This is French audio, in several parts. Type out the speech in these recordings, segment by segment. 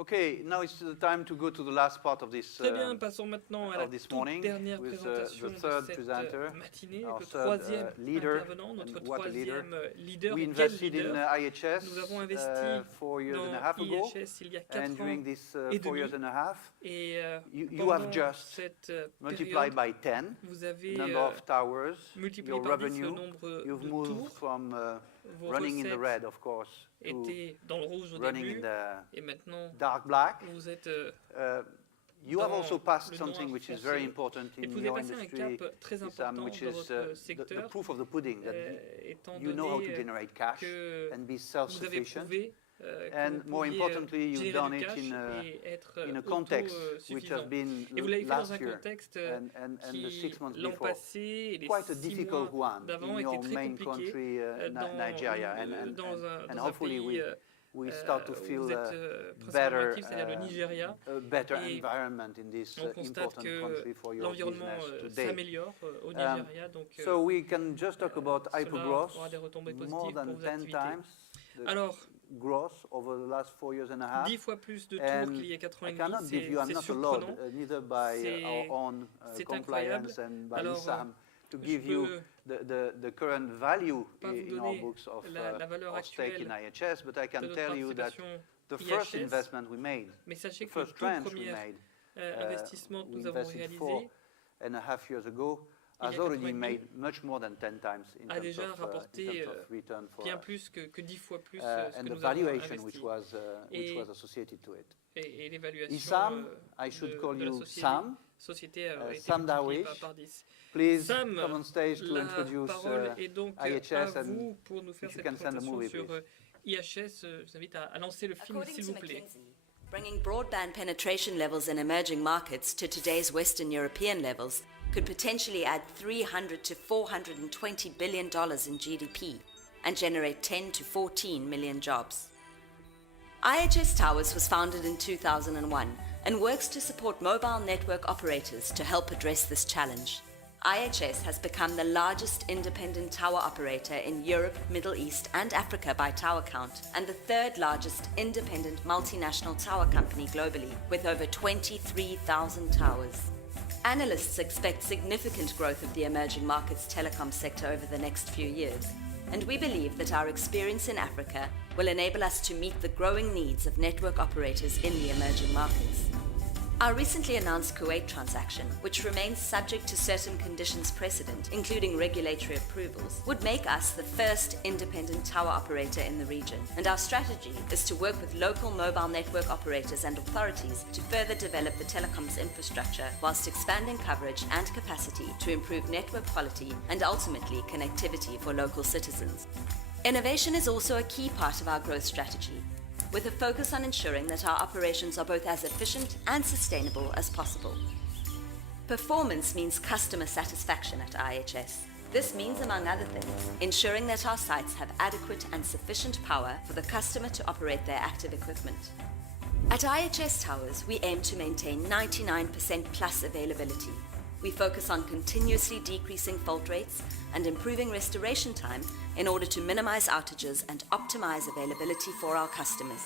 Okay, now it's the time to go to the last part of this Très bien, passons maintenant à la toute morning dernière with présentation the third de cette presenter, matinée, our le third, troisième leader, intervenant, notre and what a leader. troisième leader. We Et quel invested in leader? IHS Nous avons investi 4 years and a dans half ago, IHS il y a and 4 during ans this et 4 years demi. and a half, Et you have pendant just cette multiplied période, by 10 vous avez number of towers, multiplié your par 10 le revenue. nombre You've de moved tours. from Vos running in the recettes red, of course, to étaient dans le rouge au running début, in the et maintenant dark black. vous êtes You have dans also passed le something noir which is foncé. very important Et in vous avez your passé un industry, cap très Issam, important which dans is votre the secteur, proof of the pudding, that étant you know how to donné generate cash que and be vous avez self-sufficient. prouvé que And vous more pouviez importantly, you've générer done du it cash et être in a context which has autosuffisant. been Et vous l'avez fait dans last un year contexte and the qui, 6 months l'an before, passé et les quite a 6 difficult mois one d'avant in étaient your très main compliqués country, dans Nigeria, un hopefully pays we start to où feel vous a êtes principalement better, actif, c'est-à-dire le Nigeria. better Et environment in this on constate important que country for your l'environnement business today. s'améliore au Nigeria, donc So we can just talk about cela hypergrowth, aura des retombées more positives than pour vos 10 activités. times the Alors, growth over the last 4 years and a half. 10 fois plus de tours And qu'il y a 4 ans I et cannot demi, give you, I'm c'est not surprenant. allowed, neither by C'est- our own c'est compliance incroyable. and by Alors, Issam, to je give you peux the current value pas vous in our donner books of la valeur our stake in actuelle IHS, but I de can notre tell you that participation the first IHS, investment we made, mais sachez the que le first tout tranche we premier made, investissement que we nous avons invested réalisé 4.5 years ago, il y a has 4 ans already et demi, made much more than 10 times in a terms déjà of rapporté return for bien us. plus que 10 fois plus ce And que the nous avons valuation investi. which Et- was associated to it. Et l'évaluation Issam, I should call de la you société, Sam. société a été Sam multipliée Darwish. par 10. Please Sam, come on stage to la introduce parole est donc IHS à and vous pour nous faire if you cette can send a présentation movie, sur please. IHS. Je vous invite à lancer le film, According s'il to vous plaît. McKinsey, bringing broadband penetration levels in emerging markets to today's Western European levels could potentially add $300 to $420 billion in GDP and generate 10 to 14 million jobs. IHS Towers was founded in 2001 and works to support mobile network operators to help address this challenge. IHS has become the largest independent tower operator in Europe, Middle East, and Africa by tower count, and the third largest independent multinational tower company globally, with over 23,000 towers. Analysts expect significant growth of the emerging markets telecom sector over the next few years, and we believe that our experience in Africa will enable us to meet the growing needs of network operators in the emerging markets. Our recently announced Kuwait transaction, which remains subject to certain conditions precedent, including regulatory approvals, would make us the first independent tower operator in the region. And our strategy is to work with local mobile network operators and authorities to further develop the telecoms infrastructure whilst expanding coverage and capacity to improve network quality and ultimately connectivity for local citizens. Innovation is also a key part of our growth strategy, with a focus on ensuring that our operations are both as efficient and sustainable as possible. Performance means customer satisfaction at IHS. This means, among other things, ensuring that our sites have adequate and sufficient power for the customer to operate their active equipment. At IHS Towers, we aim to maintain 99% plus availability. We focus on continuously decreasing fault rates and improving restoration time in order to minimize outages and optimize availability for our customers.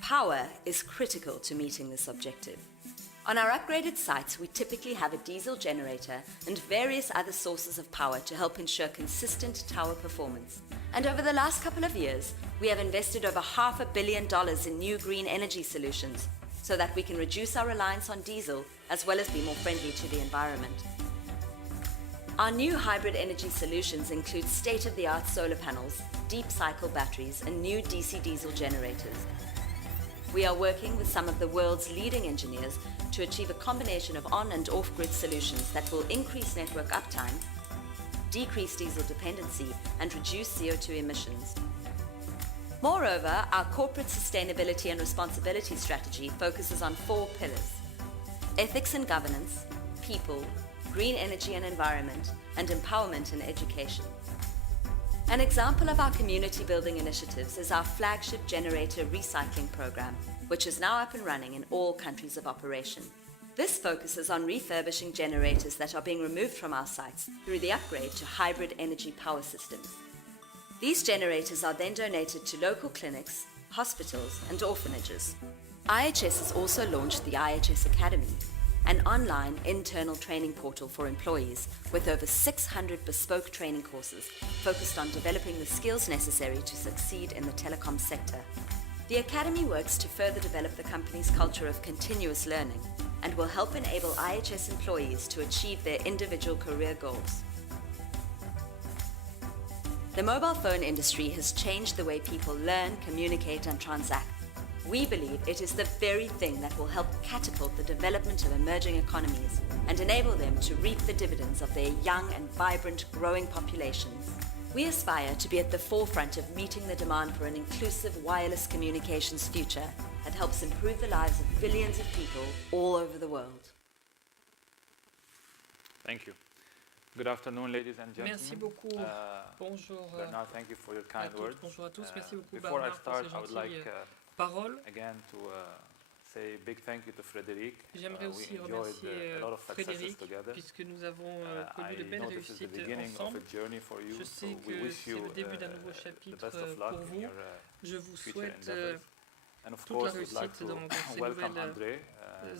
Power is critical to meeting this objective. On our upgraded sites, we typically have a diesel generator and various other sources of power to help ensure consistent tower performance. And over the last couple of years, we have invested over $500 million in new green energy solutions so that we can reduce our reliance on diesel as well as be more friendly to the environment. Our new hybrid energy solutions include state-of-the-art solar panels, deep cycle batteries, and new DC diesel generators. We are working with some of the world's leading engineers to achieve a combination of on and off-grid solutions that will increase network uptime, decrease diesel dependency, and reduce CO2 emissions. Moreover, our corporate sustainability and responsibility strategy focuses on 4 pillars: ethics and governance, people, green energy and environment, and empowerment and education. An example of our community building initiatives is our flagship generator recycling program, which is now up and running in all countries of operation. This focuses on refurbishing generators that are being removed from our sites through the upgrade to hybrid energy power systems. These generators are then donated to local clinics, hospitals, and orphanages. IHS has also launched the IHS Academy, an online internal training portal for employees with over 600 bespoke training courses focused on developing the skills necessary to succeed in the telecom sector. The Academy works to further develop the company's culture of continuous learning and will help enable IHS employees to achieve their individual career goals. The mobile phone industry has changed the way people learn, communicate, and transact. We believe it is the very thing that will help catapult the development of emerging economies and enable them to reap the dividends of their young and vibrant growing populations. We aspire to be at the forefront of meeting the demand for an inclusive wireless communications future that helps improve the lives of billions of people all over the world. Thank you. Good afternoon, ladies and gentlemen. Merci beaucoup. Bonjour Bernard, thank you for your à kind toutes, words. bonjour à tous. Merci beaucoup Before I Bernard pour start, ces I would like gentilles paroles. again to say a big thank you to Frédéric. J'aimerais We aussi enjoyed remercier a lot of successes Frédéric together. puisque nous avons connu de I belles know this is the réussites beginning of ensemble. a journey for you, Je so sais we que wish c'est you le début d'un nouveau the chapitre best of luck pour in vous. your Je vous future souhaite endeavors. And of toute la course, we'd like réussite to dans ces welcome nouvelles André.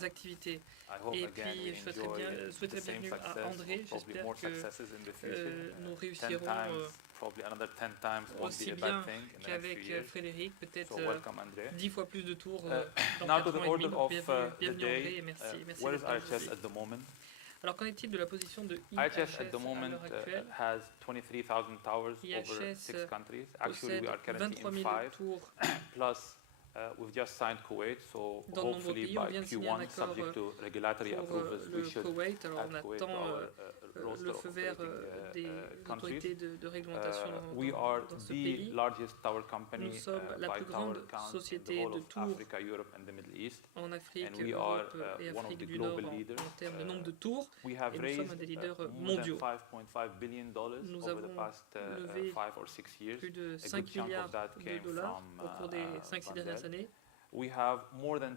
activités. I hope Et again puis, we je souhaiterais enjoy bien, souhaiterais the same bienvenue à success, André. or probably J'espère more que successes in the future. nous 10 réussirons times, probably another 10 times won't be aussi a bien bad thing in the next few qu'avec years. Frédéric, peut-être So welcome, André. 10 fois plus de tours dans Now 4 to the ans et demi. order Donc, of bienvenue, the bienvenue André day. et merci, merci Where is d'être là IHS aujourd'hui. at the moment? Alors qu'en est-il de la position de IHS IHS at the à moment l'heure actuelle? has 23,000 towers over IHS 6 countries. Actually, possède we are currently 23 in 000 5. tours Plus, we've just signed Kuwait, so dans de nombreux hopefully pays. On by vient de signer un Q1, accord subject to regulatory pour approvals, le we should Koweït. Alors on add Kuwait to attend our roster le of feu vert operating, des countries. autorités de réglementation We dans are ce the pays. largest tower company Nous sommes la by plus tower grande count in the société whole de of tours Africa, Europe and the Middle East. en Afrique, And we are Europe et one of Afrique the du Nord global leaders. en termes de nombre de tours. We have Et nous sommes un raised des leaders more mondiaux. than $5.5 billion Nous over the avons past levé 5 or 6 years. Plus de A 5 good chunk milliards of that de came dollars from au cours des 5-6 dernières Wendel. années. We have more than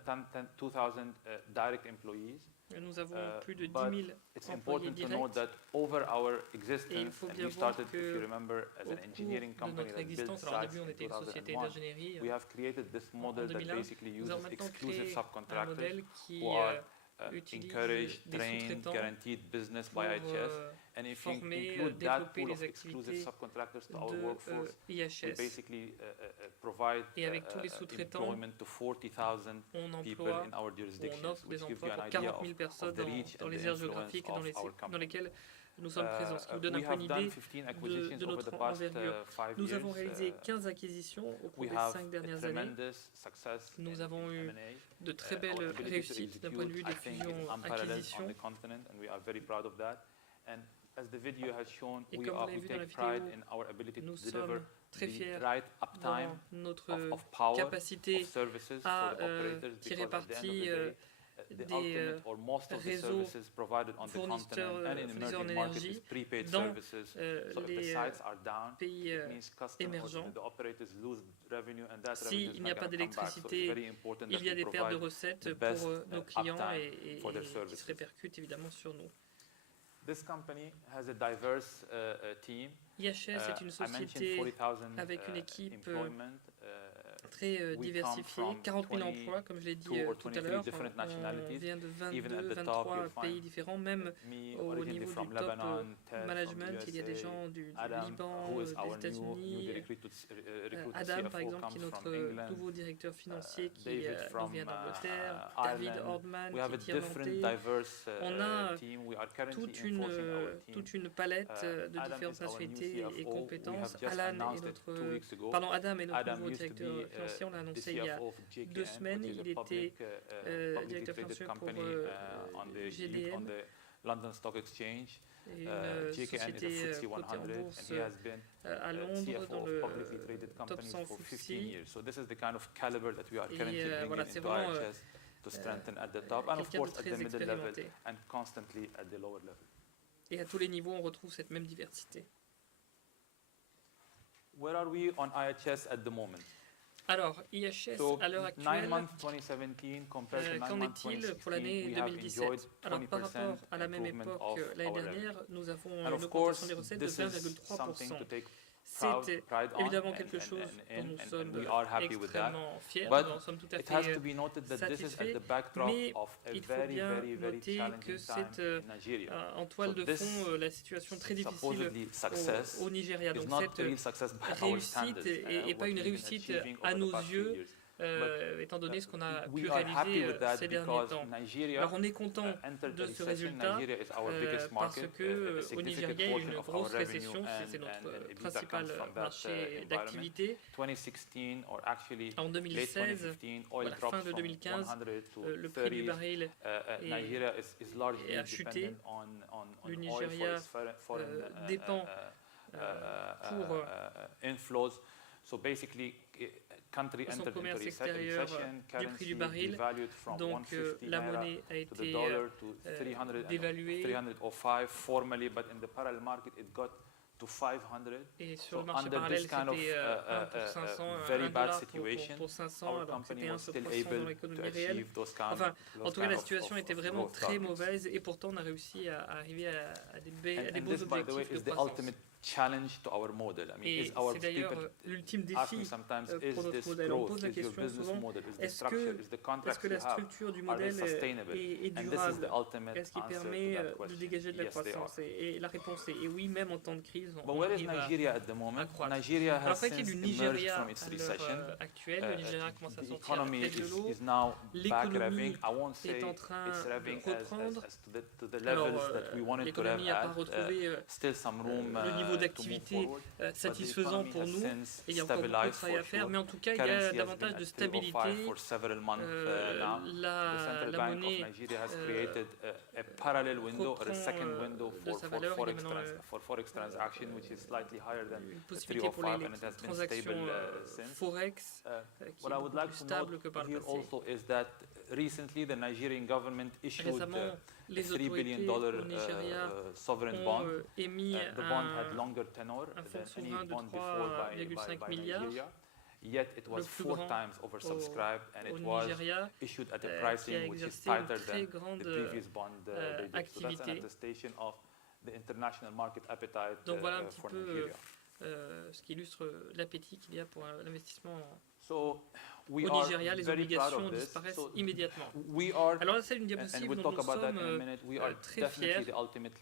2,000 direct employees. Nous avons plus de 10 But 000 it's employés important to note directs. that over our Et il existence, faut and bien we voir started, if que you remember, as au an cours engineering de company notre that built existence, alors au sites début on in était une société 2001, d'ingénierie we have created this model that 2001. basically Nous uses avons maintenant exclusive créé un subcontractors modèle qui who are utilise encouraged, des trained, sous-traitants guaranteed business pour by IHS. And if you former, include that développer pool les of exclusive activités subcontractors to our de workforce, we IHS. basically provide Et avec tous les sous-traitants, employment to 40,000 on people emploie, in our on jurisdictions, offre des which gives you emplois an pour idea 40 000 of personnes the reach dans and les the aires influence géographiques of our dans company. lesquelles nous sommes présents, ce qui vous donne We un peu have une done idée 15 acquisitions de over notre the past envergure. 5 Nous avons years. réalisé 15 acquisitions au cours We des have 5 a dernières années. tremendous success Nous in avons eu M&A. de très Our belles ability to réussites d'un point de vue execute, des I think, is unparalleled on fusions-acquisitions. the continent, and we are very proud of that. And as the video has shown, Et we comme vous l'avez vu dans la take pride vidéo, in our ability nous to deliver sommes très the fiers right uptime dans notre of power, capacité of services à for the operators, tirer because at the end of parti the day, the des ultimate or most of the réseaux services provided on the fournisseurs continent and in fournisseurs en emerging markets is énergie prepaid dans services. So if the les sites are down, pays it means customers, émergents. the operators lose revenue, and that Si revenue is il n'y a not pas going to come back. So it's d'électricité, very important il that y a we des pertes de provide recettes the pour best nos clients uptime et for their qui se services. répercutent évidemment sur nous. This company has a diverse team. IHS est une I mentioned société 40,000 avec une équipe employment. très we come diversifiée, from 40 000 emplois, comme je l'ai dit 22 or tout à 23 l'heure. different On nationalities. vient de Even at 22, the top, 23 you'll pays find différents, même me au originally niveau from du top Lebanon, Ted from management. Il y a des USA, gens du Adam, Liban, who is des our new États-Unis. recruited Adam, par CFO, exemple, qui est comes notre from England. nouveau directeur financier qui David nous from vient d'Angleterre. Ireland. David Ordman, We have a qui est different, irlandais. diverse On a team. We are currently toute enforcing our team. toute une palette de Adam différentes is our new nationalités et CFO. We compétences. have just Alan est announced it 2 notre, weeks ago. Adam est notre Adam nouveau used to directeur be, financier. On l'a the annoncé il y a CFO of JKN, 2 semaines. which is Il a était publicly directeur traded financier pour company on the GDN. London Stock Exchange. Et une JKN is a société FTSE cotée en 100, and bourse he has been à Londres CFO dans of le publicly traded top companies 100 for 15 FTSE. years. So this is the kind of caliber that we are Et, currently bringing voilà, c'est into vraiment, IHS to strengthen at the top, and of quelqu'un de course at très the middle level expérimenté. and constantly at the lower level. Et à tous les niveaux, on retrouve cette même diversité. Where are we on IHS at the moment? Alors, IHS, So à l'heure 9 actuelle, months 2017 compared to 9 qu'en months est-il pour l'année 2016, we have 2017? enjoyed Alors, par rapport 20% à la même improvement époque of l'année our revenue. dernière, nous avons And une of augmentation course, des recettes de this is something 20,3%. to take C'est pride on, évidemment quelque chose dont nous and sommes we are happy with that. extrêmement fiers, But nous en sommes tout à It has to fait be noted that this is at satisfaits, the backdrop mais of a il faut very, bien very, very noter que challenging c'est time in Nigeria. en toile de this fond la situation très difficile Supposedly success au Nigeria. is Donc not cette real success by our réussite standards, et pas what une we've been réussite achieving à over the nos past few yeux, years. étant donné ce qu'on a We pu are happy réaliser with that ces derniers because temps. Nigeria Alors on est content entered de a ce recession. résultat Nigeria is our biggest parce market, que a au Nigeria significant il y a eu portion une of our grosse revenue récession, and c'est notre EBITDA principal comes from that marché environment. d'activité. 2016 or actually En late 2016, 2015, oil voilà, dropped fin de from 2015, 100 to le prix du 30. baril Nigeria is largely a chuté. dependent on Le oil for Nigeria its foreign dépend pour inflows. So basically, country son entered into commerce extérieur recession, du prix currency du baril. devalued from Donc 150 la naira monnaie a to the été dollar to 300 dévaluée 305 formally, but in the parallel market it got to 500. et sur So le marché under parallèle this kind of c'était 1 pour 500, very $1 bad pour situation, 500 our alors que company c'était 1 was sur still 300 dans able l'économie to réelle. achieve those kind, Enfin, en tout cas, la of situation était vraiment growth très targets. mauvaise et pourtant on a réussi à arriver à des And beaux this, by the way, objectifs is de the croissance. ultimate challenge to our model. I mean, Et is our c'est d'ailleurs people l'ultime ask me défi sometimes, pour is notre this modèle. On growth, pose la is your question business souvent, model, is the est-ce structure, is the est-ce contracts que you la have, structure du are they modèle sustainable? est And this is durable? the ultimate Est-ce qu'il answer permet to that de question. dégager de la Yes, they are. croissance? Et la réponse est oui, même en temps de crise, But on where is arrive à Nigeria at the moment? croître. Nigeria Alors, has qu'est-il since du emerged Nigeria from its à recession. l'heure actuelle? Le Nigeria commence à The sortir la economy tête de l'eau. is now back L'économie revving. I won't say est en train it's de revving reprendre. as to the Alors, levels that we wanted to rev l'économie n'a pas at. retrouvé Still some room le niveau to move d'activité forward. satisfaisant pour nous. Et il y a encore beaucoup de Stabilized travail à for faire, sure. mais en tout cas, il y a Currency has davantage been de at 305 stabilité. for several months now. The La central bank of monnaie Nigeria has created a parallel window or a second reprend, window de sa valeur. Il y a maintenant for forex transaction, which is slightly higher than une the possibilité pour 305, les and it has been transactions stable since. forex qui What est I would beaucoup like plus to stable note que par le here passé. also is that recently the Nigerian government issued Récemment, a les $3 billion autorités au Nigeria sovereign ont bond. émis The bond had longer tenor un fonds than any souverain de bond before by 3,5 milliards, Nigeria. Yet it was le plus 4 grand times oversubscribed, and au it was Nigeria, issued at a qui a pricing which is exercé une tighter très than grande the previous bond they did. So that's an activité. attestation of the international market appetite Donc voilà un petit for peu Nigeria. ce qui illustre l'appétit qu'il y a pour l'investissement So we au are Nigeria. Les very proud obligations of this. disparaissent So immédiatement. we are, Alors là, c'est une and diapositive we'll dont talk nous about that in a sommes minute, we are très definitely fiers. the ultimate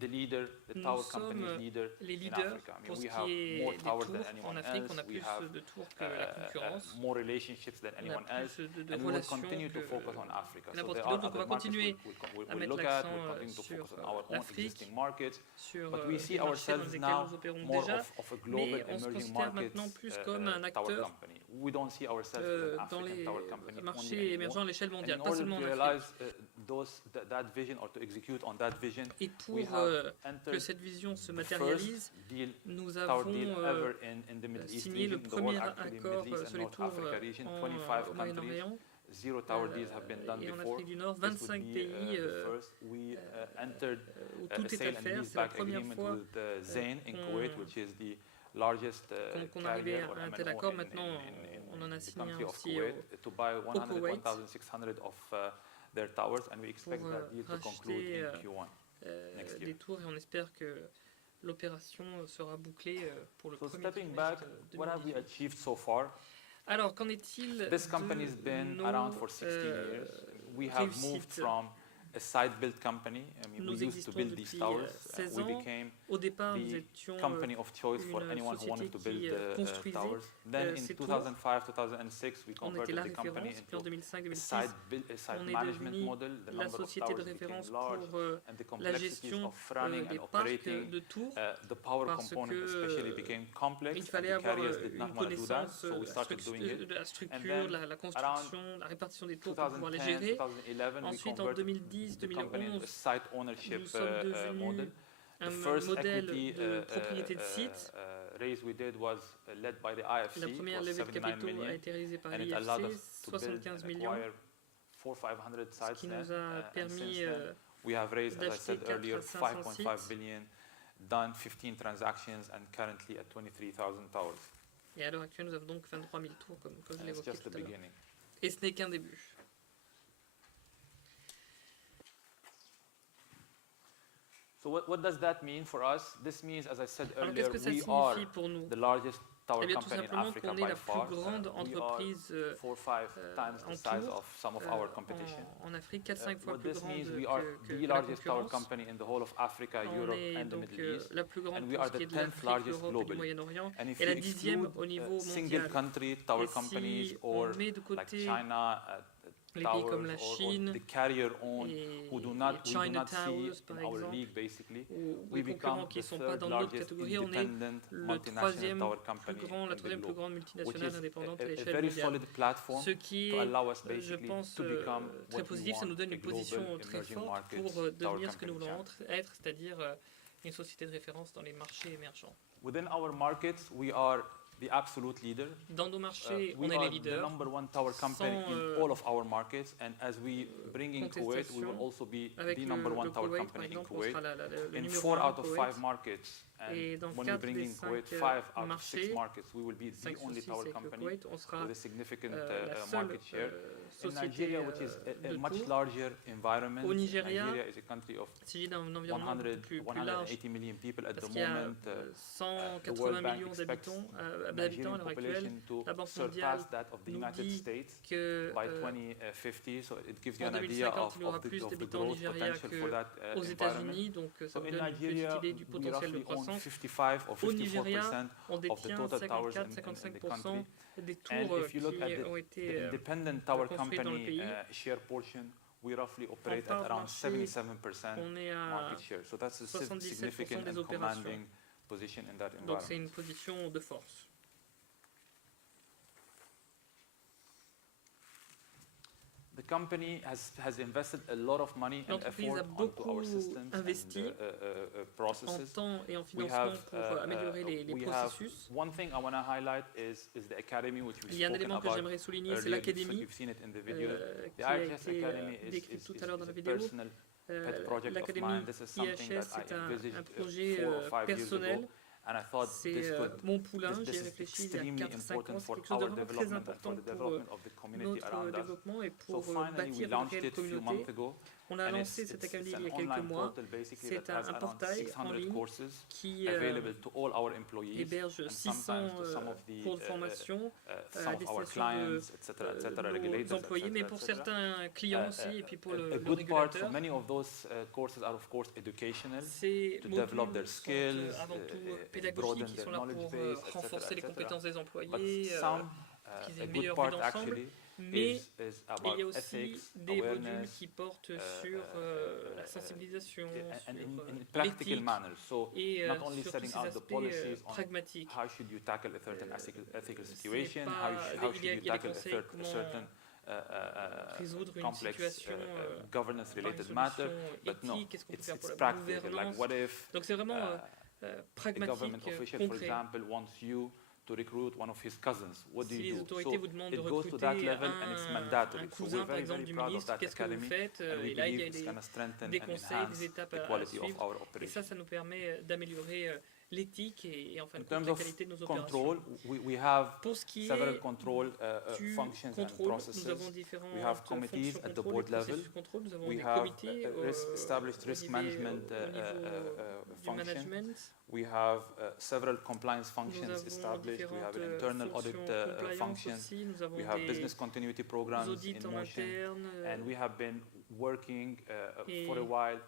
the leader, the Nous tower company sommes leader les in leaders Africa. I mean, pour ce we have qui est more des towers tours than en anyone Afrique. On a else. We plus have de tours que la concurrence. more relationships than On a anyone else. plus de And we will relations continue to que focus on Africa. So n'importe there qui are d'autre. Donc on other va markets continuer we'll à mettre look at. l'accent We'll continue to sur focus on our own l'Afrique, existing markets. sur But we see les marchés dans ourselves lesquels now nous opérons more déjà, of a global mais on se emerging considère markets maintenant plus comme un tower acteur company. We don't see ourselves as an dans African les tower company only marchés anymore. émergents à l'échelle And mondiale, in pas order seulement to en Afrique. realize that vision or to execute on that vision, Et pour we have que entered cette vision se the matérialise, first deal, nous tower avons deal ever in the Middle East signé le region, the whole premier actually accord Middle East and sur les North tours Africa region, au 25 countries, Moyen-Orient. 0 tower deals have been done Et en before. Afrique du Nord, This would 25 be pays the first. We entered où a tout est à sale and faire. C'est la leaseback première agreement fois with Zain in qu'on- Kuwait, which is the largest qu'on arrivait carrier à or un tel MNO accord. in Maintenant, on en a the signé country un of aussi Kuwait to buy Koweït 101,600 of their towers, and we expect pour that deal to conclude racheter in Q1 next year. des tours et on espère que l'opération sera bouclée pour le So premier stepping back, trimestre what have we 2018. achieved so far? Alors, qu'en est-il This de company's been nos, around for 16 years. We have moved réussites? from a site-built company. I mean, Nous we used to existons build these depuis, towers. 16 We ans. became Au départ, nous the étions company of choice for une anyone who wanted to société build qui construisait towers. Then in ces tours. 2005, 2006, we on était la converted the company référence, puis en into 2005-2006, a site on est management devenu model. The la number of société de towers référence became large, pour and the la complexities gestion of running des and parcs operating de tours. the power parce component que, especially became complex, Il and fallait the avoir carriers did une not want to do that, connaissance so we started doing it. de la structure, then la construction, la répartition des tours pour pouvoir les 2010, gérer. 2011, Ensuite, we en converted 2010, the company into a 2011, site ownership nous sommes devenus model. un The first modèle equity de propriété de site. raise we did was led by the IFC. La première was levée de 79 capitaux million, a été réalisée par and it allowed l'IFC, us to build 75 and millions, acquire 400-500 ce sites qui then. nous a And permis since then, we have raised, as I d'acheter said earlier, 400 à 500 5.5 sites. billion, done 15 transactions, and currently at 23,000 towers. Et à l'heure actuelle, nous avons donc 23 000 tours, comme je And it's l'évoquais just tout the à l'heure. beginning. Et ce n'est qu'un début. So what does that mean for us? This means, as I said Alors earlier, qu'est-ce que ça we are signifie pour nous? the largest tower Eh bien, tout company in simplement Africa qu'on est by la plus far. grande We are entreprise 4 or 5 times en the size tout, of some of our competition. en Afrique, 4-5 fois What plus this grande means, we are que the la largest tower concurrence. company in the whole of Africa, On Europe, est and the donc Middle East. la plus grande And we pour are ce qui the est de 10th l'Afrique, largest l'Europe et du globally. Moyen-Orient, And if et la you 10e exclude au niveau single mondial. country tower Et companies si or on met de like côté China les pays comme towers la or Chine the carrier owned et, who do et not we do China not see Towers, par in our exemple, league basically, ou we les concurrents become qui ne the sont pas third dans notre largest catégorie, on est independent le multinational troisième tower plus company grand, la in the troisième plus globe, grande which multinationale is indépendante à a l'échelle very mondiale. solid platform Ce qui to est, allow us je basically pense, to become très what we positif, ça nous want, donne a une global position très emerging forte markets pour tower devenir ce que nous company voulons channel. être, c'est-à-dire une société de référence dans les marchés émergents. Within our markets, we are the absolute leader. Dans nos marchés, on We est are les the leaders. #1 tower company Sans, in all of our markets, and as we bring in Kuwait, we will contestation, also be Avec the le #1 tower Koweït, par company in exemple, on Kuwait. sera le In numéro 4 1 out au of Koweït. 5 markets, Et and dans when we 4 bring des in Kuwait, 5 5 out of 6 marchés, markets, we will be the 5 sur only 6 tower avec le company Koweït, on sera with a significant la seule market share. In société Nigeria, which is a de much tour. larger environment, Au Nigeria, Nigeria is a country of il s'agit d'un environnement beaucoup plus large, 180 million people at parce the qu'il y a moment. The 180 World Bank millions expects d'habitants à Nigerian l'heure actuelle. population to La Banque mondiale surpass that of the nous United dit States que by 2050. So it gives you en an idea 2050, il y aura of the plus growth d'habitants au Nigeria potential for that qu'aux environment. États-Unis, donc ça So vous in donne une petite Nigeria, idée du we potentiel de roughly own croissance. 55 or Au Nigeria, 54% on of the détient total towers in the 54-55% country. des And tours if you look at qui ont the été independent tower construites dans le company pays. share portion, we roughly operate part at around marché, 77% on est à market share. So that's a 77% significant des and opérations. commanding position in that Donc c'est environment. une position de force. The company has invested a lot of money and L'entreprise effort a onto beaucoup our systems investi and En processes. temps et en We financement have, pour améliorer les we have processus. one thing I want to highlight is the academy, which Il we've y a un spoken élément que about j'aimerais souligner, c'est earlier. l'académie You've seen it in the video. qui The a IHS été Academy décrite is tout à l'heure dans la a vidéo. personal pet project of L'académie mine. This is something IHS, that I c'est envisaged un projet 4 or 5 years personnel. ago, and I thought C'est this could mon poulain, this j'y ai is réfléchi il y a extremely 4-5 ans, important c'est for quelque chose de our vraiment très development and for important the pour development of the community notre around us. développement et So pour finally, we bâtir une launched réelle it a few communauté. months ago. On a And lancé cette académie il y a quelques mois. C'est un portail en ligne qui available to all our employees héberge and 600 sometimes to some of the cours de formation some à of our destination clients, etc., de regulators, nos employés, mais pour etc. certains clients aussi, et puis pour a le good part. So régulateur. many of those courses are of course educational Ces to develop their modules sont skills, avant tout broaden pédagogiques, qui their sont là knowledge pour base, etc., renforcer les etc. compétences des But employés, some, qu'ils aient a une good meilleure part vue d'ensemble. actually Mais is il about y a aussi ethics, des modules awareness, qui portent sur la sensibilisation, and in sur practical l'éthique manner. So et not only sur tous setting ces out the aspects policies on pragmatiques. how should you tackle a certain ethical C'est situation, pas- how il should y a you des tackle conseils a comment certain résoudre une complex situation governance par une related solution matter, but no, éthique, qu'est-ce qu'on peut it's faire pour la practical. Like gouvernance. what if Donc c'est vraiment a pragmatique, government official, for concret. example, wants you to recruit one of his cousins? What do Si les you do? autorités vous demandent de it goes to that recruter level and it's mandatory. un So cousin, we're par very, exemple, very du proud of ministre, that qu'est-ce que vous academy, faites? and we Et là, il y believe a it's going to strengthen des and conseils, enhance des étapes the à quality of suivre. our Et ça, operation. ça nous permet d'améliorer l'éthique et en fin de In compte terms la of qualité de nos control, opérations. we have Pour ce qui several est control du functions and contrôle, processes. nous avons différentes We have committees fonctions at the contrôle board et processus level. de contrôle. Nous avons We des have comités established risk management au niveau du function. management. We have several compliance Nous functions avons established. We have an différentes internal audit fonctions compliance function. aussi. Nous avons We have des business continuity programs audits in en motion. interne. And we have been working Et for a while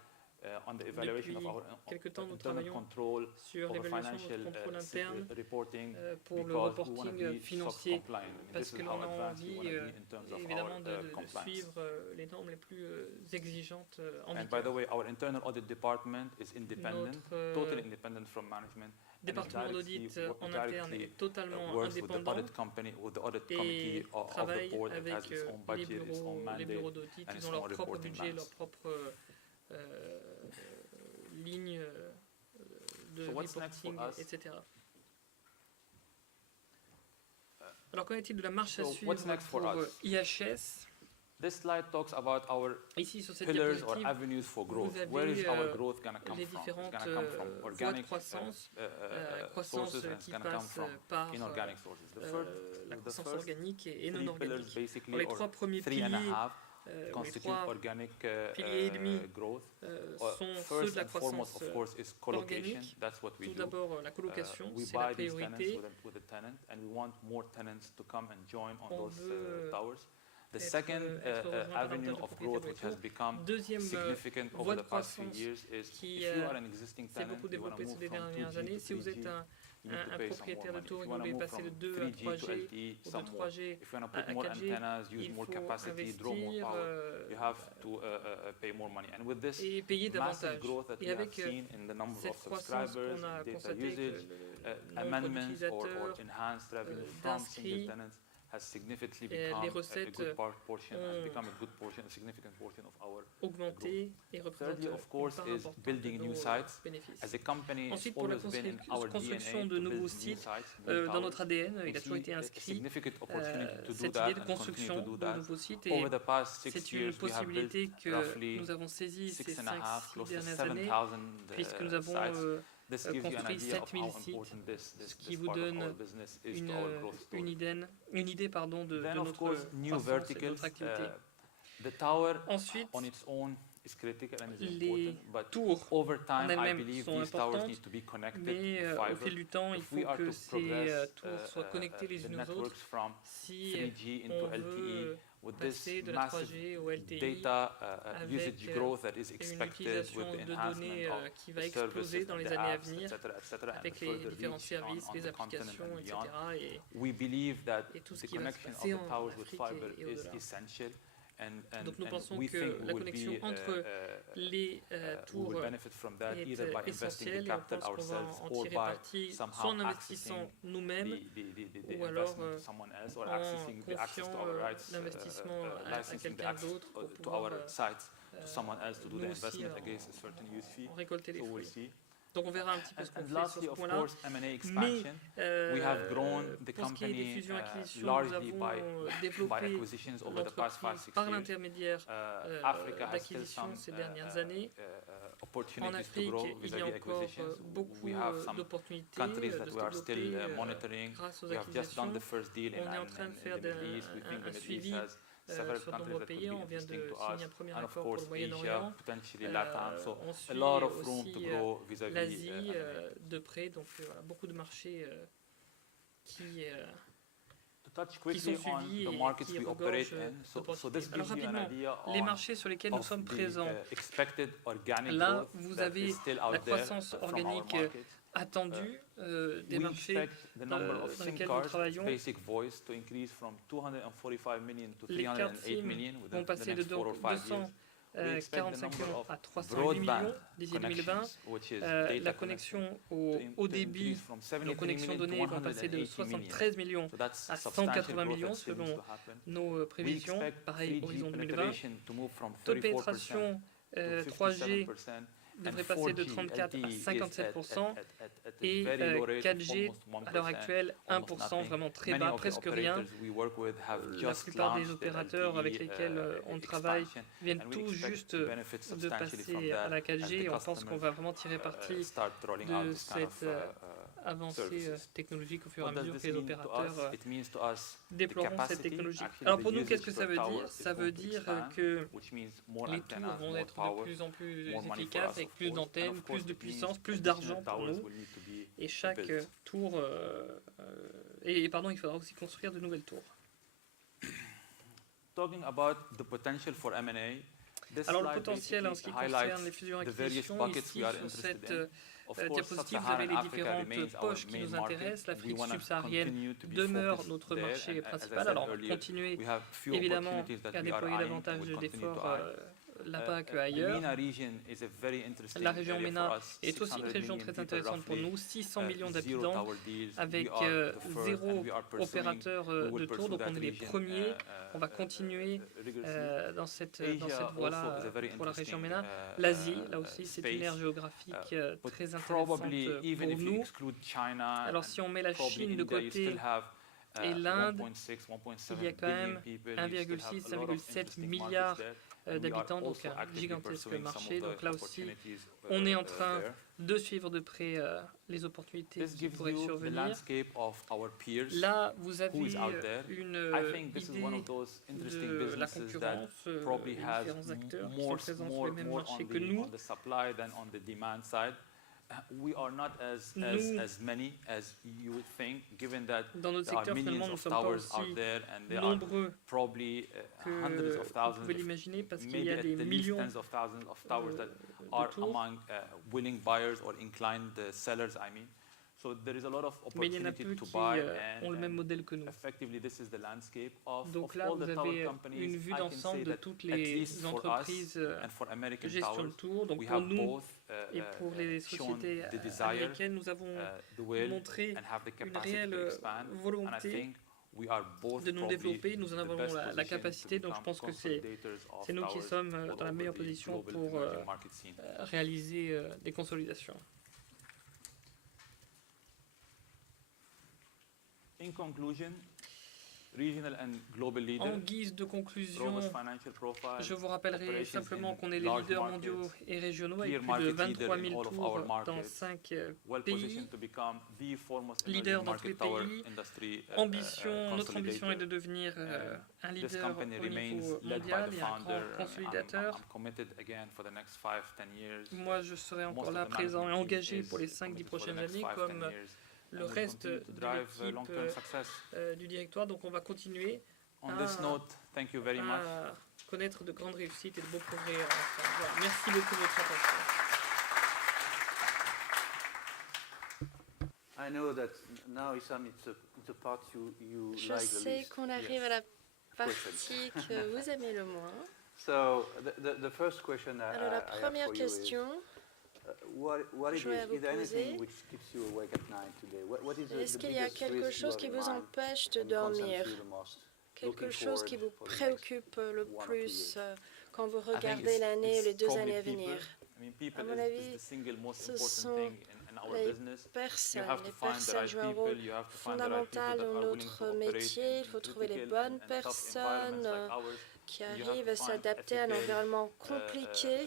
on the evaluation of depuis our quelque temps, nous internal travaillons control sur over l'évaluation de financial notre contrôle interne reporting pour le because we want to reporting be financier, SOX compliant. And parce this is que how l'on a advanced we envie want to be in terms of évidemment our de compliance. suivre les normes les plus exigeantes en And by vigueur. the way, our internal audit department is independent, Notre totally independent from management. département d'audit en interne est totalement Works with the indépendant audit company, with the audit et committee of the travaille board. It avec has its own budget, its own les mandate. bureaux d'audit. and Ils its ont leur own propre reporting budget, lines. leur propre ligne de So what's next for reporting, us? etc. Alors qu'en est-il de la marche à So suivre what's next for pour us? IHS? This slide talks about our Ici sur cette pillars or diapositive, avenues for growth. vous avez, Where is our growth going to come les from? It's différentes going to come from voies de organic croissance, sources, croissance and it's qui going to come passe from par inorganic sources. la The croissance first organique et non three pillars organique. basically, Alors, les or 3 premiers 3 and a piliers half, les constitute trois organic piliers et demi growth. sont ceux First de la and foremost, croissance of course, is colocation. organique. That's what we Tout do. d'abord, la colocation, We c'est la buy these tenants priorité. with a tenant, and we want more tenants to come and join on On those veut towers. The être- second être rejoint par avenue davantage de of propriétaires growth dans les which has tours. become Deuxième significant voie over de the past few croissance years is qui if you are an existing s'est tenant, beaucoup you want to développé move ces from dernières 2G années. to Si vous 3G, êtes un you need to pay some more propriétaire de money. tour If et you vous want to voulez move passer from de 2 à 3G to 3G LTE, ou de some more. 3G If you want to à put more 4G, antennas, use il more faut capacity, draw more investir power, you have to pay more money. And with this et payer massive davantage. growth that Et we have avec seen in the number cette of croissance subscribers, qu'on a data constatée usage, que le nombre amendments or d'utilisateurs, enhanced revenue from single d'inscrits, tenants has significantly les become a recettes good portion, has ont become a good portion, a significant portion of our augmenté et représente Thirdly, of course, une part is importante building de new nos sites. bénéfices. As a company, it's Ensuite, pour la always been in our construction DNA de to nouveaux build new sites, sites, new dans notre towers. ADN, We il a toujours see été a inscrit significant opportunity to do cette that idée de and continue construction to do de that. nouveaux sites Over et the past 6 c'est une years, we have built possibilité que roughly nous avons saisie ces 6 and a half, 5-6 close to dernières années 7,000 puisque nous avons sites. This gives you an construit idea of 7000 how sites, important ce qui this vous part of donne our business is une, to our growth story. une idée de Then, of notre course, new croissance et de verticals. notre activité. The tower Ensuite, on its own is critical and is les important, but tours over time, en I elles-mêmes believe sont these towers importantes, need to be connected mais to au fiber. fil du temps, il If we faut are que to ces progress tours soient connectés les the unes aux autres. networks from Si 3G into on LTE, veut with this passer de la massive 3G au LTE data avec, usage growth that is une expected utilisation with the de enhancement données of qui va the exploser services dans and les the années à apps, venir etc., and avec the les further différents reach services, on les the continent applications, and etc. beyond. Et We believe that tout ce the qui va se connection of passer the en towers with Afrique fiber et is au-delà. essential. Donc nous pensons we que think we la will connexion be, entre les we tours will benefit from that est either by investing essentielle the et on capital pense qu'on va ourselves en or tirer by parti soit somehow en investissant accessing nous-mêmes the ou alors investment to someone else or en accessing the access to confiant our rights, l'investissement à licensing the quelqu'un access d'autre pour to pouvoir our sites to someone else to do the nous aussi investment against a certain use fee. en récolter les So we'll fruits. see. Donc on verra un petit peu ce qu'on And fait sur lastly, ce of point-là. course, M&A Mais expansion. We have grown the pour ce qui est des company fusions acquisitions, nous largely avons by développé acquisitions over the past 5-6 l'entreprise par years. l'intermédiaire Africa has still d'acquisitions some ces dernières années. En opportunities to Afrique, grow il y a vis-à-vis encore acquisitions. beaucoup We have some d'opportunités countries de that se we are still développer monitoring. grâce aux We have just done acquisitions. the first deal On est en train de faire in the Middle East. We think un the Middle suivi East has several sur de countries nombreux that could pays. be On vient de interesting to signer us. un premier And of accord pour course, le Moyen-Orient. Asia, potentially LATAM. So On a suit lot of room to aussi grow vis-à-vis l'Asie M&A. de près. Donc voilà, beaucoup de marchés qui To touch sont quickly on suivis the et markets qui we operate regorgent in. So this d'opportunités. Alors gives you an rapidement, idea les on marchés sur lesquels nous of sommes the, présents. expected organic Là, growth vous that avez is still la out there croissance from our organique markets. attendue des We marchés expect the number of dans SIM lesquels nous cards, travaillons. basic voice, to increase from 245 million to Les cartes 308 SIM million within vont the passer de next 4 or 5 years. We expect the 245 number millions of à 308 broadband millions d'ici 2020. connections, which is La data connexion connection, au to débit, increase from nos 73 connexions million to données vont passer de 180 million. 73 millions So that's à substantial 180 growth millions that seems selon to happen. nos We prévisions. expect Pareil, 3G horizon 2020. penetration to move from Taux de 34% pénétration to 3G 57%. devrait passer de 34 à 57% et 4G à l'heure actuelle 1%, vraiment très bas, presque rien. La plupart des opérateurs avec lesquels on travaille viennent tout juste de passer à la 4G et on pense qu'on va vraiment tirer parti de cette avancée technologique au fur et à mesure que les opérateurs déploieront cette technologie. Alors pour nous, qu'est-ce que ça veut dire? Ça veut dire que les tours vont être de plus en plus efficaces avec plus d'antennes, plus de puissance, plus d'argent pour nous. Et chaque tour... il faudra aussi construire de nouvelles tours. Alors le potentiel en ce qui concerne les fusions acquisitions, ici sur cette diapositive, vous avez les différentes poches qui nous intéressent. L'Afrique subsaharienne demeure notre marché principal. Alors continuer évidemment à déployer davantage d'efforts là-bas qu'ailleurs. La région MENA est aussi une région très intéressante pour nous, 600 millions d'habitants avec 0 opérateur de tour, donc on est les premiers. On va continuer dans cette voie-là pour la région MENA. L'Asie, là aussi, c'est une aire géographique très intéressante pour nous. Alors si on met la Chine de côté, Et l'Inde, il y a quand même 1,6, 1,7 milliard d'habitants, donc un gigantesque marché. Donc là aussi, on est en train de suivre de près les opportunités qui pourraient survenir. Là, vous avez une idée de la concurrence, les différents acteurs qui sont présents sur le même marché que nous. We are not as many as you would think, given that dans notre there are secteur, finalement, millions nous ne of sommes pas towers aussi out there, and there are nombreux probably que hundreds of vous thousands, pouvez l'imaginer, parce qu'il maybe y a at des the least millions tens of thousands of towers that are tours. among willing buyers or inclined sellers, I mean. So there is a lot of Mais il y en a opportunity peu to qui buy, ont le même modèle que nous. effectively this is the landscape of Donc là, all vous the tower avez companies. une vue I can d'ensemble say de that toutes at les least for us entreprises and for de American gestion de towers, tours. Donc we pour have nous both et pour les shown sociétés the desire, américaines, nous avons the will, montré and have the une capacity to réelle expand. And I volonté think we are both de nous probably développer. Nous en the avons best la positioned capacité, to donc je become pense que c'est consolidators of nous qui towers sommes all dans la over meilleure the position global pour emerging market scene. réaliser des consolidations. In conclusion, regional and global leaders, En guise de conclusion, robust financial profile, je vous rappellerai operations simplement in qu'on est les large leaders markets, mondiaux et régionaux clear avec plus de market leader 23 in 000 all of tours our dans markets, 5 well pays. positioned to become the foremost Leader emerging dans tous les market tower pays. industry Notre ambition est de devenir un This leader company au remains niveau led by mondial the et un founder. grand consolidateur. I'm committed again for the next 5-10 years. Moi, je serai encore là, présent et engagé pour les 5-10 prochaines années, comme le reste de l'équipe du directoire. Donc, on va continuer On this note, thank you very much. à connaître de grandes réussites et de beaux progrès ensemble. Voilà. Merci beaucoup de votre attention. I know that now, Issam, it's a part you Je like the sais least. qu'on arrive à la partie que vous aimez le moins. So the first question Alors la I have première for you is, question, what it je vais is vous there anything poser, which keeps you awake at night today? What is est-ce the qu'il y a biggest quelque risk you chose have qui in vous mind empêche de and concerns dormir? you the most? Quelque Looking chose qui vous forward for the next préoccupe le 1 or 2 plus years. quand vous I think regardez l'année ou les 2 probably années à people. venir? I mean, people À mon is avis, the single most ce important sont thing in our les business. You personnes. have to Les find the personnes right jouent un people, rôle you have to find the right people fondamental that dans are willing to notre operate métier. in Il faut trouver les critical bonnes and tough personnes environments like ours. qui You have to arrivent à find s'adapter à un ethical, environnement compliqué.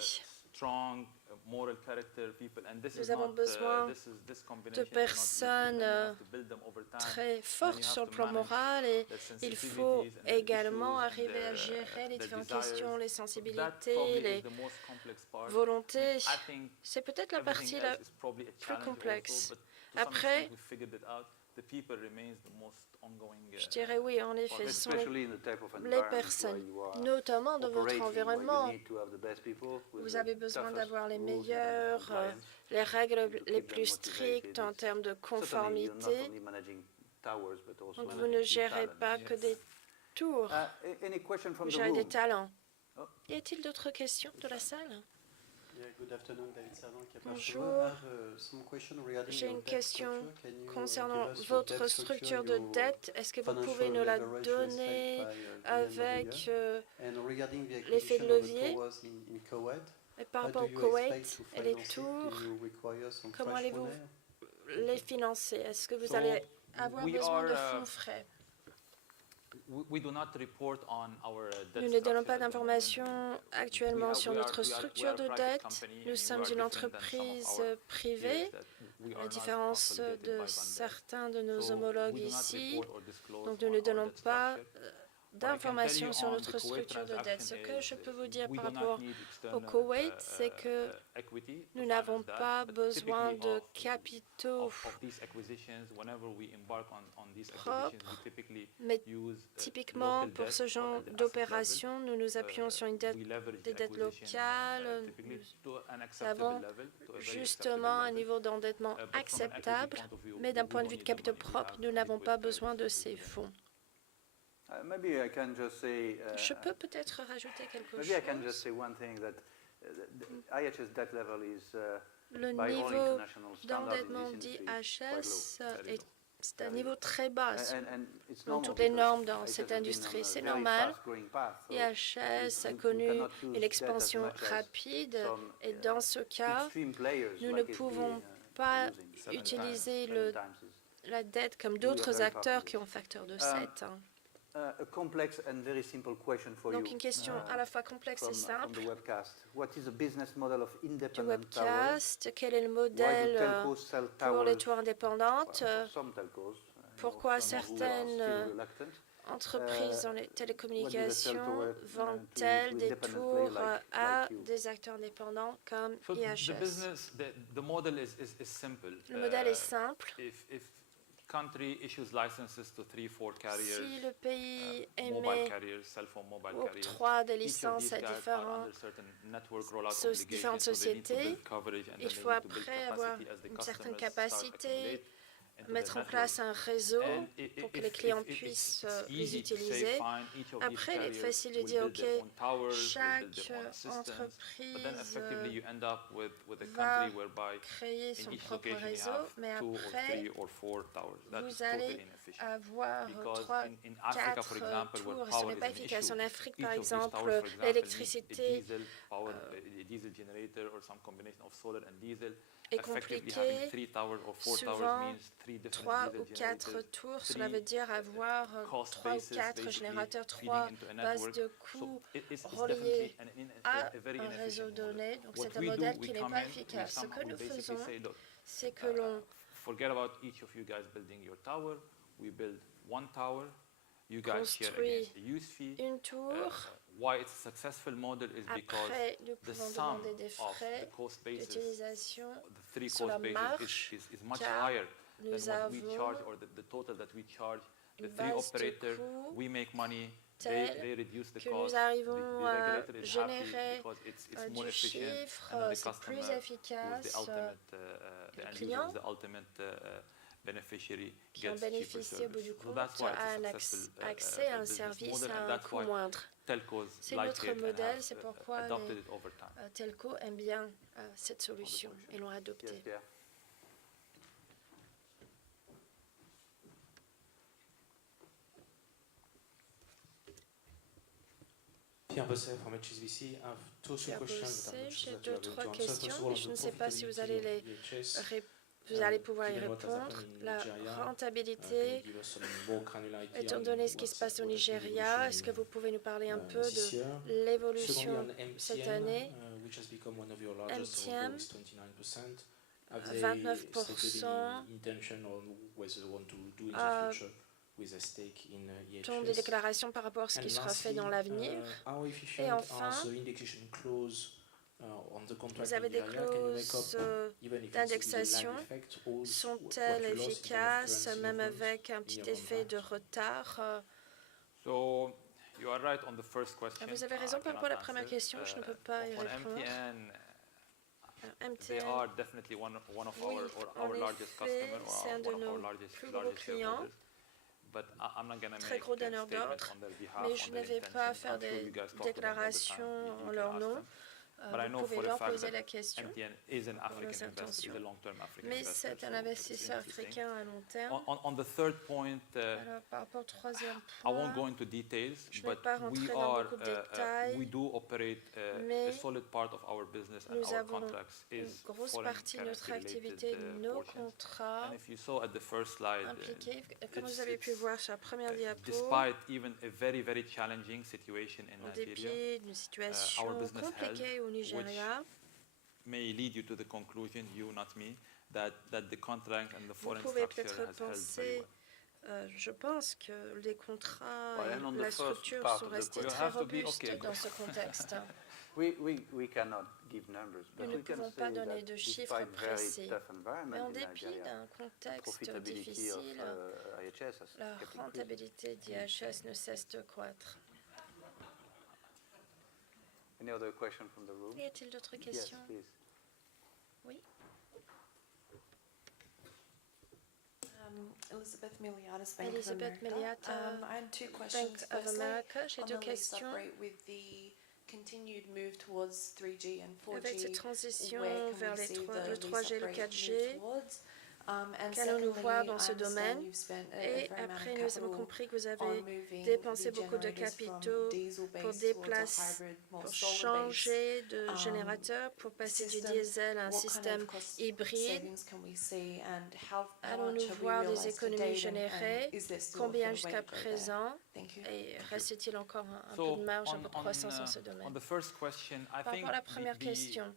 Strong, moral character people, and this Nous is avons not, besoin this combination de is not easy, personnes and you have to build them over time. très fortes have sur le to plan manage moral et their il faut sensitivities and their également issues and arriver à their, gérer les their différentes desires. questions, les That sensibilités, probably les is the most complex part. volontés. I think C'est peut-être la partie everything la else is probably a plus challenge complexe. also, but to some Après, extent we figured it out. The people remains the most ongoing. je dirais oui, en effet, ce sont Especially in the type of les environment where personnes, you are notamment dans votre operating, where you environnement. need to have the best people with Vous the avez besoin toughest d'avoir les rules and meilleurs, compliance. les règles to les keep them plus motivated. strictes en termes de Certainly, you're not conformité. only managing towers, but also Donc vous managing ne gérez talent. pas que des tours, Any question from vous the gérez des room? talents. Oh. Y a-t-il d'autres questions de la salle? Yeah, good afternoon, David Servan, Kepler Bonjour. Cheuvreux. I have, some question regarding J'ai your une debt question structure. Can you, concernant give us your votre debt structure de your dette. Est-ce que vous financial pouvez nous la leverage donner aspect by, the end of the avec year? And regarding the l'effet de acquisition of the levier? towers in Kuwait, et par how rapport do au you Koweït expect to et les finance it? tours, Do you require some comment fresh allez-vous money? les financer? Est-ce que vous So, allez avoir we besoin de are, fonds frais? We do not report on our debt Nous ne donnons structure pas at the moment. d'informations actuellement sur notre structure de dette. Nous sommes une entreprise privée, à la différence de certains de nos homologues ici. Donc nous ne donnons pas d'informations sur notre structure de dette. Ce que je peux vous dire par rapport au Koweït, c'est que nous n'avons pas besoin de capitaux propres, mais typiquement pour ce genre d'opération, nous nous appuyons sur des dettes locales. Nous avons justement un niveau d'endettement acceptable, mais d'un point de vue de capitaux propres, nous n'avons pas besoin de ces fonds. Maybe I can just say, Je peux peut-être rajouter quelque maybe I can just chose. say one thing, that the IHS debt level is, Le by all niveau international standards in d'endettement this industry, d'IHS quite low. est un niveau très bas And it's dans normal toutes les because normes dans IHS cette has been industrie. on a C'est very normal. fast-growing path, so IHS a you connu cannot use une debt as expansion much as rapide some, et dans ce cas, extreme players nous ne like SBA, pouvons pas using. utiliser Seven le times la dette comme d'autres acteurs qui ont un facteur de 7. Donc une question à la fois complexe et simple du webcast. Quel est le modèle pour les tours indépendantes? Pourquoi certaines entreprises dans les télécommunications vendent-elles des tours à des acteurs indépendants comme IHS? Le modèle est simple. Le modèle est simple. Si le pays émet ou octroie des licences à différentes sociétés, il faut après avoir une certaine capacité, mettre en place un réseau pour que les clients puissent les utiliser. Après, il est facile de dire, OK, chaque entreprise va créer son propre réseau, mais après, vous allez avoir 3, 4 tours. Ce n'est pas efficace. En Afrique, par exemple, l'électricité est compliquée. Souvent, 3 ou 4 tours, cela veut dire avoir 3 ou 4 générateurs, 3 bases de coûts reliées à un réseau donné. Donc c'est un modèle qui n'est pas efficace. Ce que nous faisons, c'est que l'on construit une tour. Après, nous pouvons demander des frais d'utilisation sur la marche, car nous avons une base de coûts telle que nous arrivons à générer du chiffre, c'est plus efficace. Le client qui en bénéficie au bout du compte a un accès à un service à un coût moindre. C'est notre modèle, c'est pourquoi les telcos aiment bien cette solution et l'ont adoptée. Pierre Bosset, j'ai d'autres questions, mais je ne sais pas si vous allez vous allez pouvoir y répondre. La rentabilité, étant donné ce qui se passe au Nigeria, est-ce que vous pouvez nous parler un peu de l'évolution cette année? MTN, 29%. Ton des déclarations par rapport à ce qui sera fait dans l'avenir. Et enfin, vous avez des clauses d'indexation. Sont-elles efficaces, même avec un petit effet de retard? Vous avez raison par rapport à la première question, je ne peux pas y répondre. MTN, oui, en effet, c'est un de nos plus gros clients, très gros donneur d'ordre, mais je ne vais pas faire des déclarations en leur nom. Vous pouvez leur poser la question pour leurs intentions. Mais c'est un investisseur africain à long terme. Alors, par rapport au troisième point, je ne vais pas rentrer dans beaucoup de détails, mais nous avons une grosse partie de notre activité, nos contrats impliqués. Comme vous avez pu voir sur la première diapo, en dépit d'une situation compliquée au Nigeria, vous pouvez peut-être penser, je pense que les contrats et la structure sont restés très robustes dans ce contexte. Nous ne pouvons pas donner de chiffres précis, mais en dépit d'un contexte difficile, la rentabilité d'IHS ne cesse de croître. Y a-t-il d'autres questions? Oui. Elizabeth Miliatis, Bank of America. J'ai deux questions. Avec cette transition vers le 3G et le 4G, Qu'allons-nous voir dans ce domaine? Et après, nous avons compris que vous avez dépensé beaucoup de capitaux pour changer de générateur, pour passer du diesel à un système hybride. Allons-nous voir des économies générées? Combien jusqu'à présent? Et reste-t-il encore un peu de marge, un peu de croissance dans ce domaine? Par rapport à la première question,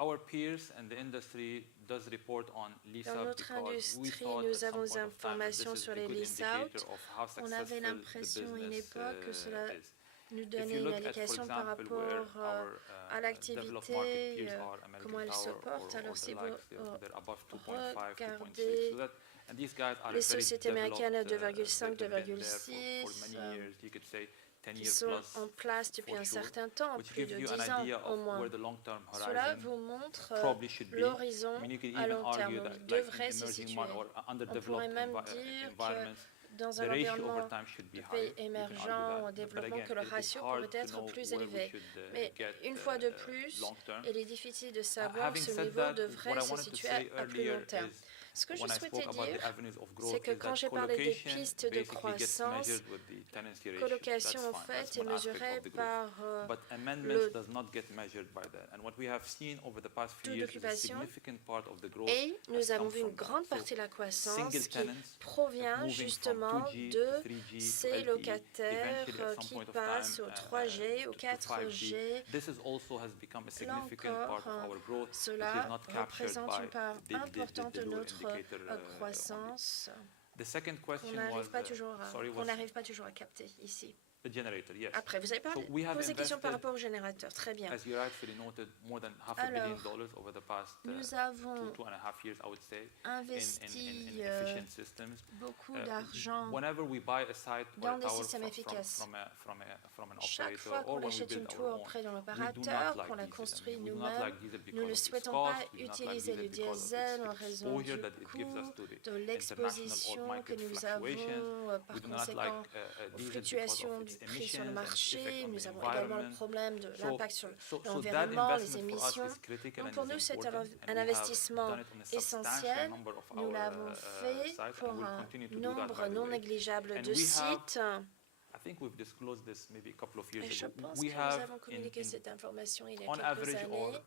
Our peers and the industry does report on lease dans out notre because we industrie, thought nous at avons some des point of time that informations this is sur a les good lease indicator out. of how On avait successful the l'impression à une business époque que cela is. nous If donnait you une look at, for indication par example, where rapport our à developed market l'activité, peers are, comment elle American se Tower porte. or Alors the si vous likes, they're above 2.5, 2.6. regardez So that, and these guys are les a very sociétés américaines à developed, 2,5, they've been there for 2,6, many years. You could say 10 qui years sont plus, en place depuis for un sure, certain temps, which plus gives de you 10 an ans idea au of moins. where the long-term Cela horizon vous montre probably should be. l'horizon I mean, you could à even long argue terme, that, où il like devrait in se emerging situer. or On underdeveloped pourrait même dire environments, que dans un the ratio environnement over time should be de higher. pays You can argue émergents en that. But développement, again, que le it's ratio hard pourrait to être know plus where we élevé. should, Mais get, une fois de plus, long term. il est difficile de savoir Having ce said niveau that, devrait what I se wanted to situer say à plus long earlier terme. is Ce que je when I souhaitais spoke about the dire, avenues of growth c'est que is quand that j'ai parlé des colocation pistes de basically gets croissance, measured with the tenancy ratio. colocation en That's fine. fait That's est one aspect mesurée of the growth. par But amendments le does not get measured by that. And what we have seen over the past few taux years is a d'occupation. significant part of the growth Et nous has avons come vu une from that. grande So partie de la croissance single qui tenants provient moving justement from 2G de to 3G ces to LTE, locataires eventually at some qui point of passent time, au 3G, au to 5G. 4G. This is also has become a Là significant part encore, of our growth, which cela is not captured représente by une part the importante de low notre indicator, only. croissance The second qu'on question n'arrive was, pas toujours sorry, qu'on was n'arrive pas toujours à capter ici. the generator, yes. Après, vous avez So we have posé question par invested, rapport au générateur. Très bien. as you rightfully noted, more than $500 Alors, million over the past nous avons 2.5 years, I would say, investi in efficient systems. beaucoup d'argent Whenever we buy a site or dans a des tower systèmes efficaces. from an Chaque operator fois qu'on or when we achète build une our tour own, auprès d'un we do opérateur, not qu'on la like construit diesel. We do not nous-mêmes, like diesel because nous ne of its souhaitons cost. pas We do not like utiliser diesel le because of its diesel en raison exposure du that it gives us to the coût, de l'exposition international oil que market nous fluctuations. avons, par We do not like conséquent, diesel aux because fluctuations of du its prix sur le emissions and its marché. effect on Nous the avons également le environment. problème de l'impact sur So that l'environnement, les investment for us émissions. is critical Donc and pour is nous, c'est important, and un we have investissement done it on a substantial essentiel. number of Nous our, l'avons fait sites, pour and we'll un continue to do that, nombre by the non way. négligeable And de we have sites. I think we've disclosed this maybe a couple of years Et je ago. pense We que nous have, avons communiqué cette information il y a on quelques average, or années.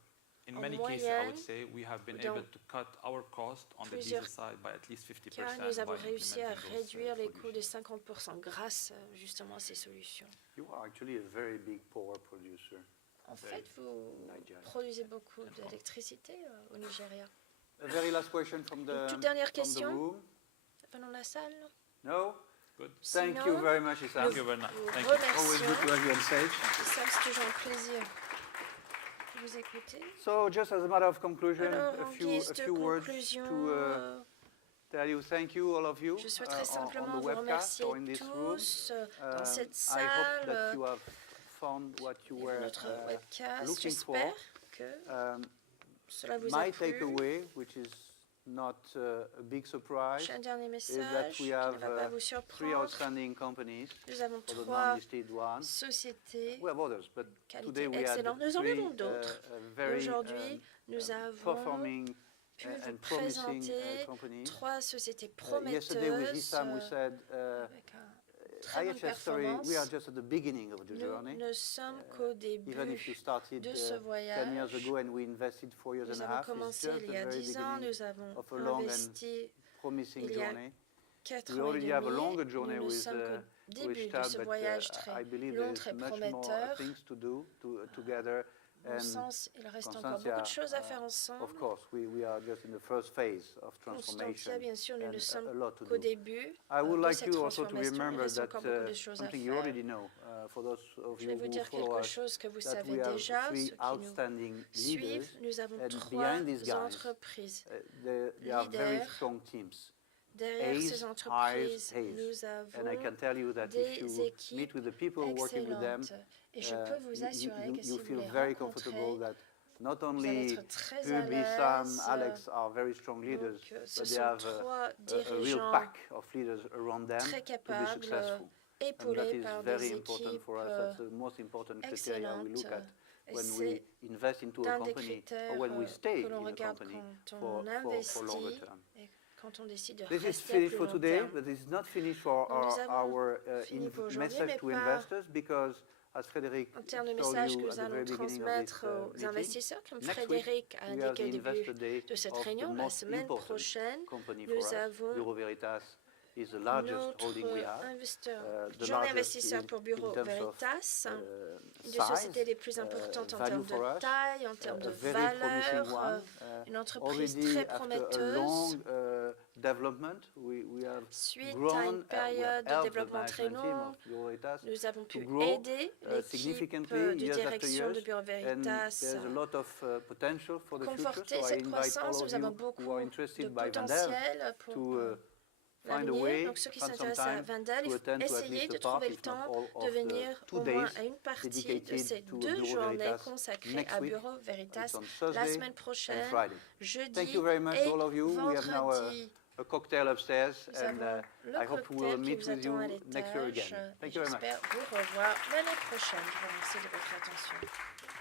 in en many cases, I moyenne, would say, we have been dans able to cut our cost on the diesel side by at least 50% Car nous avons by réussi à implementing those, réduire les coûts de solutions. 50% grâce justement à ces solutions. You are actually a very big power producer. En fait, vous Nigeria. produisez beaucoup d'électricité au Nigeria. A very last question from Une toute the dernière from the question room. venant de la salle. No? Good. Thank Sinon, you very much, Issam. Thank you very much. Vous Thank you. Always good to remercions. have you on stage. Ça, c'est toujours un plaisir de vous écouter. So, just as a matter of conclusion, Alors, a en few guise de words conclusion, to tell you thank you, all of you, je souhaiterais on simplement the vous webcast remercier or in this room. tous dans cette I hope that salle you have found what you et were notre webcast. looking for. J'espère que cela vous a My plu. takeaway, which is not a big surprise, J'ai un dernier is that message qui we ne have va pas vous 3 surprendre. outstanding companies Nous avons for the 3 non-listed ones. sociétés We have others, but qualité today we had excellente. Nous en 3 avons d'autres. very Aujourd'hui, nous avons performing pu vous and promising présenter companies. 3 sociétés Yesterday with prometteuses Issam, we said avec un très bonne IHS story, performance. we are just at the beginning of the journey. Nous ne sommes qu'au début Even if you started de ce 10 years voyage. ago and we invested 4 years Nous and a avons half, it's commencé just il the y a very 10 ans, beginning nous avons of a long and investi promising il y a journey. 4 We ans et already have a demi. longer journey Nous ne with sommes qu'au début de Shtab, ce but voyage I très believe long, there très is much more prometteur. things to do together. Au And sens, il reste encore Constantia, beaucoup de choses à faire ensemble. of course, we are just in the first phase of transformation Constantia, bien sûr, nous and ne a sommes lot to qu'au do. début I would de like cette you also to transformation. Il remember reste that encore beaucoup de choses à something you faire. already know, for those of Je you vais vous who dire follow quelque us, chose que vous that savez we have déjà, 3 ceux qui nous outstanding leaders. suivent. Nous avons and 3 behind these guys, entreprises. They are very leaders. strong teams. Derrière Ace, ces entreprises, Hayes, nous And I avons can tell you that if des you équipes meet with the people working with them, excellentes. Et je peux vous assurer que si you vous feel les very rencontrez, comfortable that not vous allez only être très à Hubi, Sam, l'aise. Alex are very strong leaders, Donc, ce but they sont have 3 a real dirigeants pack of leaders around them très to be capables, successful. And that épaulés is par very des important équipes for us. That's the most important criteria we look at. when we invest into a company or when we stay que l'on in a regarde company quand on for investit longer term. et quand on décide de This is rester à finished plus for long today, terme. but this is not finished for Nous avons our fini pour aujourd'hui, message mais to pas investors, because as Frédéric en termes de told messages you que at nous the allons very beginning of this transmettre aux meeting, investisseurs, comme next Frédéric a we have indiqué the au début Investor Day de cette of the réunion, la most semaine important prochaine, company for nous us. avons Bureau Veritas is the largest holding we have, the journée largest investisseur pour in Bureau terms of, Veritas, une des size, sociétés les plus importantes en value termes for de us, taille, en termes de a very promising valeur, one. une entreprise Already très after a prometteuse. long development, we have Suite à grown, une we have période de helped the développement très management team long, of Bureau Veritas nous avons to pu grow aider l'équipe significantly de years after direction de years, Bureau and Veritas there's a lot of potential for the future. conforter So I cette invite croissance. all of Nous avons you beaucoup who are de interested by Wendel potentiel pour to find a l'avenir. way, Donc ceux qui find some s'intéressent à time Wendel, to il attend faut to at essayer least de a part, trouver le if not temps all de of venir the 2 au moins days à une partie de dedicated ces to 2 Bureau journées Veritas consacrées next à week. Bureau Veritas It's on la Thursday semaine and prochaine, Friday. jeudi Thank you very much et to all of you. We have now vendredi. a cocktail upstairs, Nous and avons le I hope we will cocktail qui meet vous with you attend à next year l'étage. again. Thank Et you very much. j'espère vous revoir l'année prochaine. Je vous remercie de votre attention.